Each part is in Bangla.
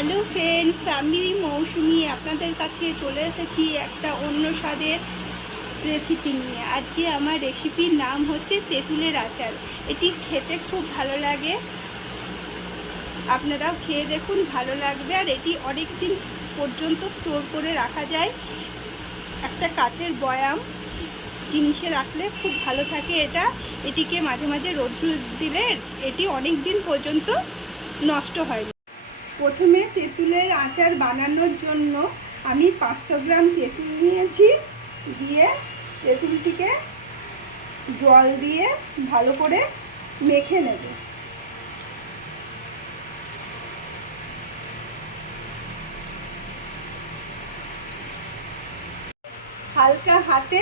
হ্যালো ফ্রেন্ডস, আমি মৌসুমি আপনাদের কাছে চলে এসেছি একটা অন্য স্বাদের রেসিপি নিয়ে। আজকে আমার রেসিপির নাম হচ্ছে তেঁতুলের আচার। এটি খেতে খুব ভালো লাগে। আপনারাও খেয়ে দেখুন, ভালো লাগবে। আর এটি অনেক দিন পর্যন্ত স্টোর করে রাখা যায়। একটা কাচের বয়াম জিনিসে রাখলে খুব ভালো থাকে এটা। এটিকে মাঝে মাঝে রৌদ্র দিলে এটি অনেক দিন পর্যন্ত নষ্ট হয় প্রথমে তেঁতুলের আচার বানানোর জন্য আমি পাঁচশো গ্রাম তেঁতুল নিয়েছি। দিয়ে তেঁতুলটিকে জল দিয়ে ভালো করে মেখে নেব। হালকা হাতে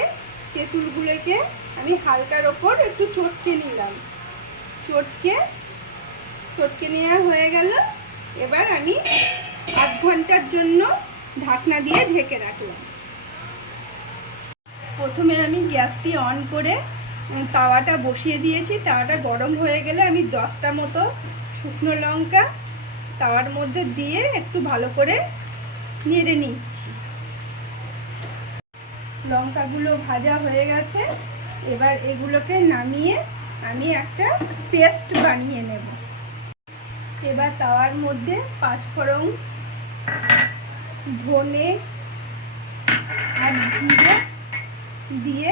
তেঁতুলগুলোকে আমি হালকার ওপর একটু চটকে নিলাম। চটকে চটকে নেওয়া হয়ে গেল। এবার আমি আধ ঘণ্টার জন্য ঢাকনা দিয়ে ঢেকে রাখলাম। প্রথমে আমি গ্যাসটি অন করে তাওয়াটা বসিয়ে দিয়েছি। তাওয়াটা গরম হয়ে গেলে আমি দশটা মতো শুকনো লঙ্কা তাওয়ার মধ্যে দিয়ে একটু ভালো করে নেড়ে নিচ্ছি। লঙ্কাগুলো ভাজা হয়ে গেছে। এবার এগুলোকে নামিয়ে আমি একটা পেস্ট বানিয়ে নেব। এবার তাওয়ার মধ্যে পাঁচফোড়ন ধনে আর জিরে দিয়ে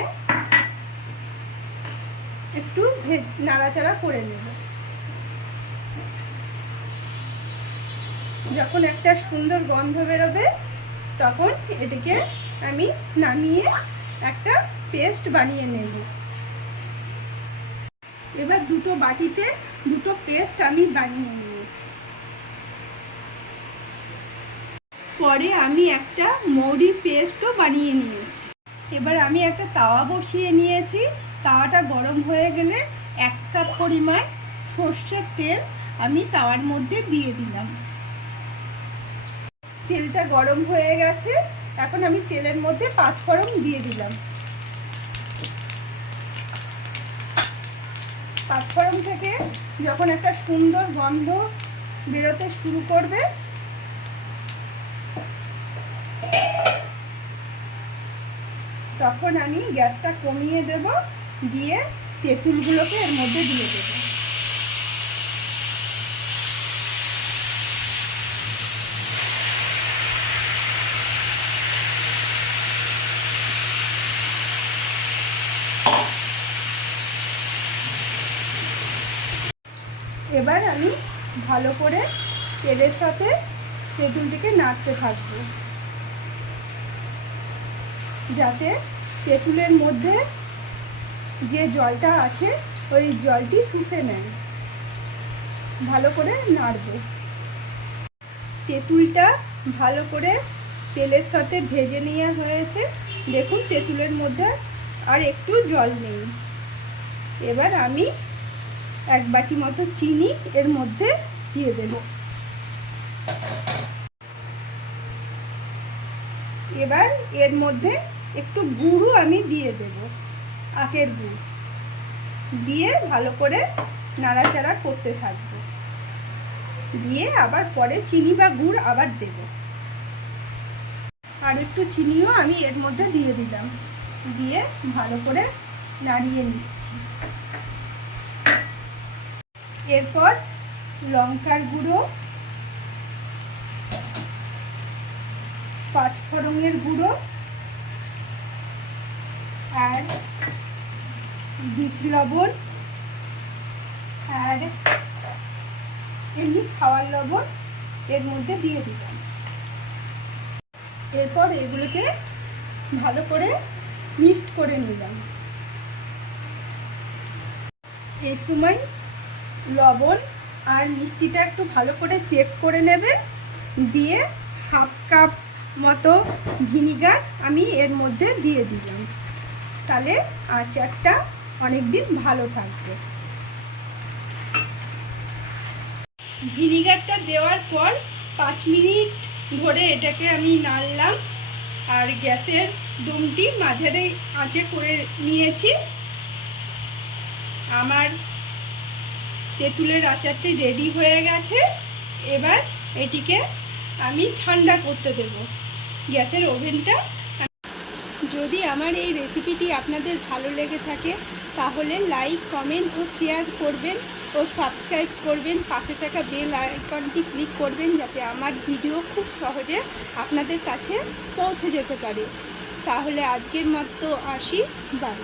একটু নাড়াচাড়া করে নেব। যখন একটা সুন্দর গন্ধ বেরোবে, তখন এটাকে আমি নামিয়ে একটা পেস্ট বানিয়ে নেব। এবার দুটো বাটিতে দুটো পেস্ট আমি বানিয়ে পরে আমি একটা মৌরি পেস্টও বানিয়ে নিয়েছি। এবার আমি একটা তাওয়া বসিয়ে নিয়েছি। তাওয়াটা গরম হয়ে গেলে এক কাপ পরিমাণ সর্ষের তেল আমি তাওয়ার মধ্যে দিয়ে দিলাম। তেলটা গরম হয়ে গেছে। এখন আমি তেলের মধ্যে পাঁচফোড়ন দিয়ে দিলাম। পাঁচফোড়ন থেকে যখন একটা সুন্দর গন্ধ বেরোতে শুরু করবে, তখন আমি গ্যাসটা কমিয়ে দেব, দিয়ে তেঁতুলগুলোকে এর মধ্যে দিয়ে দেবো। এবার আমি ভালো করে তেলের সাথে তেঁতুলটিকে নাড়তে থাকব। যাতে তেঁতুলের মধ্যে যে জলটা আছে, ওই জলটি শুষে নেয়। ভালো করে নাড়বো। তেঁতুলটা ভালো করে তেলের সাথে ভেজে নেওয়া হয়েছে। দেখুন, তেঁতুলের মধ্যে আর একটু জল নেই। এবার আমি এক বাটি মতো চিনি এর মধ্যে দিয়ে দেব। এবার এর মধ্যে একটু গুঁড়ো আমি দিয়ে দেব, আখের গুড়। দিয়ে ভালো করে নাড়াচাড়া করতে থাকব। দিয়ে আবার পরে চিনি বা গুড় আবার দেব। আর একটু চিনিও আমি এর মধ্যে দিয়ে দিলাম। দিয়ে ভালো করে নাড়িয়ে নিচ্ছি। এরপর লঙ্কার গুঁড়ো পাঁচফোড়নের গুঁড়ো আর বিট লবণ আর এমনি খাওয়ার লবণ এর মধ্যে দিয়ে দিলাম। এরপর এগুলোকে ভালো করে মিক্সড করে নিলাম। এই সময় লবণ আর মিষ্টিটা একটু ভালো করে চেক করে নেবেন দিয়ে হাফ কাপ মতো ভিনিগার আমি এর মধ্যে দিয়ে দিলাম। তাহলে আচারটা অনেক দিন ভালো থাকবে। ভিনিগারটা দেওয়ার পর পাঁচ মিনিট ধরে এটাকে আমি নাড়লাম আর গ্যাসের দমটি মাঝারি আঁচে করে নিয়েছি। আমার তেঁতুলের আচারটি রেডি হয়ে গেছে। এবার এটিকে আমি ঠান্ডা করতে দেব। গ্যাসের ওভেনটা যদি আমার এই রেসিপিটি আপনাদের ভালো লেগে থাকে, তাহলে লাইক কমেন্ট ও শেয়ার করবেন ও সাবস্ক্রাইব করবেন। পাশে থাকা বেল আইকনটি ক্লিক করবেন যাতে আমার ভিডিও খুব সহজে আপনাদের কাছে পৌঁছে যেতে পারে। তাহলে আজকের মতো আসি। বাই